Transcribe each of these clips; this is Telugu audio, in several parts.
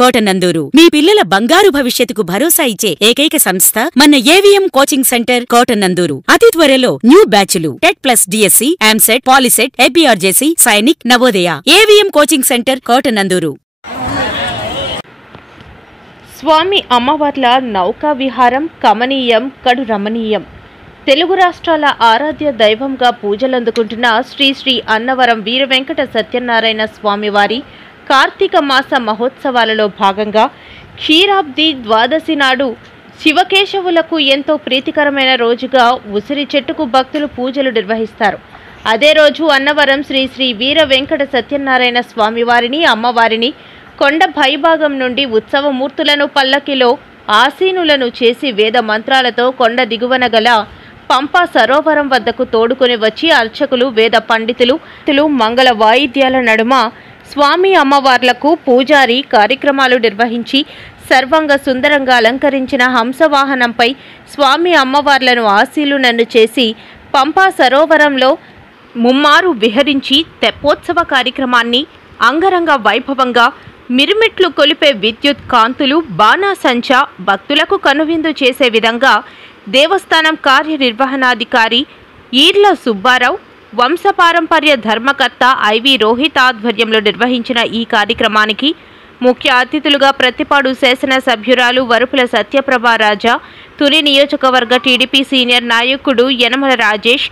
కోటనందూరు. మీ పిల్లల బంగారు భవిష్యత్తుకు భరోసా ఇచ్చే ఏకైక సంస్థ మన ఏవిఎం కోచింగ్ సెంటర్ కోటనందూరు. అతి త్వరలో న్యూ బ్యాచ్లు TET plus DSC, EAMCET, POLYCET, APRJC, Sainik, Navodaya. AVM coaching centre Kotanandur. స్వామి అమ్మవార్ల నౌకా విహారం కమనీయం, కడు రమణీయం. తెలుగు రాష్ట్రాల ఆరాధ్య దైవంగా పూజలందుకుంటున్న శ్రీ శ్రీ అన్నవరం వీర వెంకట సత్యనారాయణ స్వామివారి కార్తీక మాస మహోత్సవాలలో భాగంగా క్షీరాబ్ది ద్వాదశి నాడు శివకేశవులకు ఎంతో ప్రీతికరమైన రోజుగా ఉసిరి చెట్టుకు భక్తులు పూజలు నిర్వహిస్తారు. అదే రోజు అన్నవరం శ్రీ శ్రీ వీర వెంకట సత్యనారాయణ స్వామివారిని, అమ్మవారిని కొండ పైభాగం నుండి ఉత్సవమూర్తులను పల్లకిలో ఆసీనులను చేసి వేద మంత్రాలతో కొండ దిగువన గల పంపా సరోవరం వద్దకు తోడుకొని వచ్చి అర్చకులు, వేద పండితులు మంగళ వాయిద్యాల నడుమ స్వామి అమ్మవార్లకు పూజారి కార్యక్రమాలు నిర్వహించి సర్వంగ సుందరంగా అలంకరించిన హంసవాహనంపై స్వామి అమ్మవార్లను ఆశీలునన్ను చేసి పంపా సరోవరంలో ముమ్మారు విహరించి తెప్పోత్సవ కార్యక్రమాన్ని అంగరంగ వైభవంగా మిరుమిట్లు కొలిపే విద్యుత్ కాంతులు, బాణాసంచ భక్తులకు కనువిందు చేసే విధంగా దేవస్థానం కార్యనిర్వహణాధికారి ఈర్ల సుబ్బారావు, వంశపారంపర్య ధర్మకర్త ఐవి రోహిత్ ఆధ్వర్యంలో నిర్వహించిన ఈ కార్యక్రమానికి ముఖ్య అతిథులుగా ప్రతిపాడు శాసనసభ్యురాలు వరుపుల సత్యప్రభారాజా, తుని నియోజకవర్గ టీడీపీ సీనియర్ నాయకుడు యనమల రాజేష్,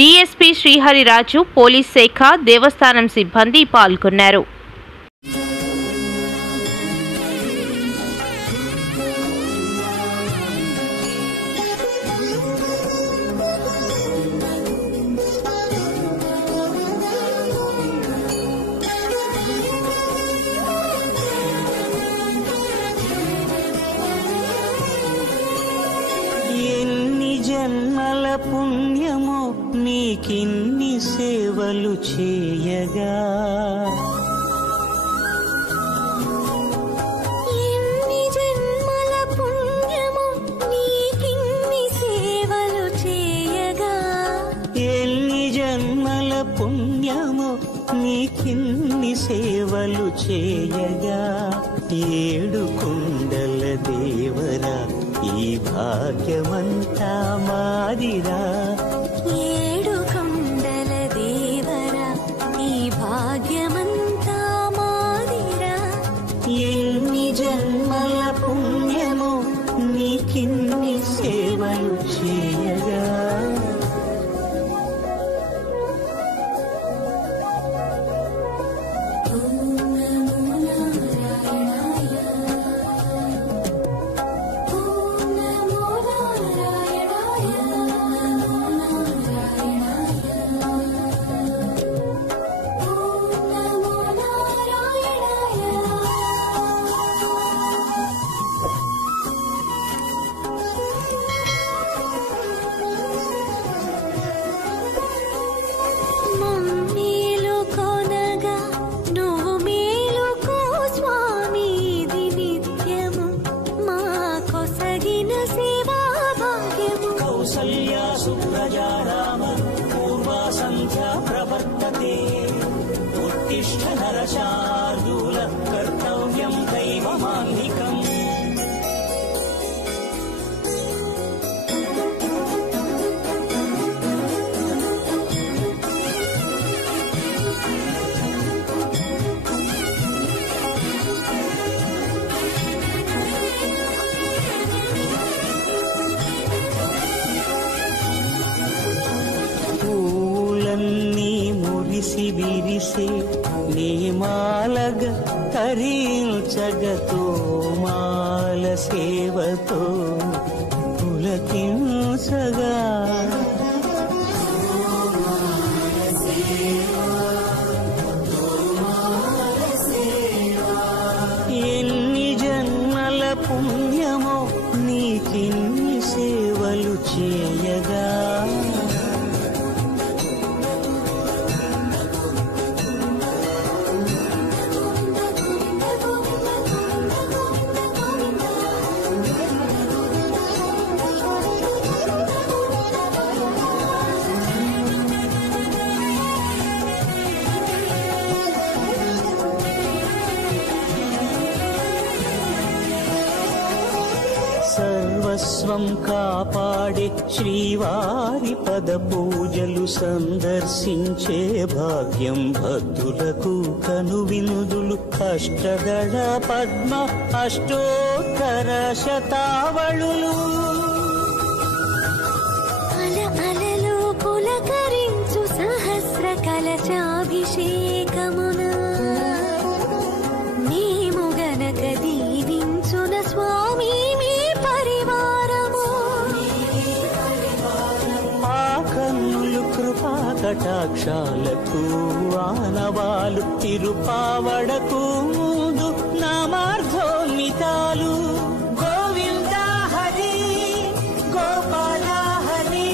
డీఎస్పీ శ్రీహరిరాజు, పోలీస్ శాఖ, దేవస్థానం సిబ్బంది పాల్గొన్నారు. జన్మల పుణ్యమో నీకిన్ని సేవలు చేయగా, ఎన్ని జన్మల పుణ్యమో నీకిన్ని సేవలు చేయగా, ఎన్ని జన్మల పుణ్యమో నీకిన్ని సేవలు చేయగా, ఏడు కుండల దేవరా ఈ భాగ్యమంతా మాదిరా, ఏడు కొండల దేవరా ఈ భాగ్యమంతా మాదిరా, ఎన్ని జన్మల పుణ్యమో నీకిన్ని సేవలు చేయగా. उत्तिष्ठ नरशार्दूल कर्तव्यं दैवमान्निकम्. విరిసే నీమాలగ తరించగతో మాల సేవతో పులకించగా, ఎన్ని జన్మల పుణ్యమో నీకిన్ని సేవలు చేయగా, ధర్మం కాపాడే శ్రీవారి పద పూజలు సందర్శించే భాగ్యం భక్తులకు కనువినుదులు అష్టదళ పద్మ అష్టోత్తర శతావళులు అలలు పులకరించు సహస్ర కలశాభిషేకమున మేము గనక దీవించున స్వామి మీ పరివారము ఆ కన్నులు కృపా కటాక్షాలకు ఆనవాలు తిరుపావడకు ముందు నామార్థోన్మితాలు గోవింద హరి గోపాల హరి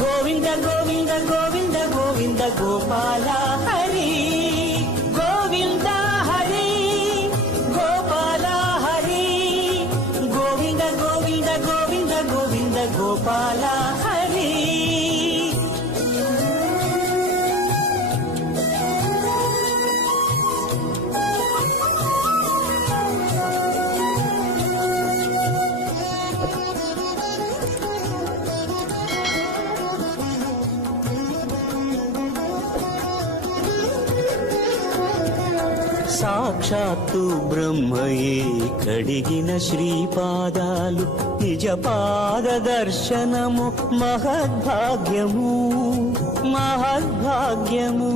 గోవింద గోవింద గోవింద గోవింద గోపాల హరి గోవింద హరి గోపాల హరి గోవింద గోవింద గోవింద గోవింద గోపాల హరి సాక్షాత్తు బ్రహ్మయే కడిగిన శ్రీపాదాలు నిజ పాద దర్శనము మహద్భాగ్యము మహద్భాగ్యము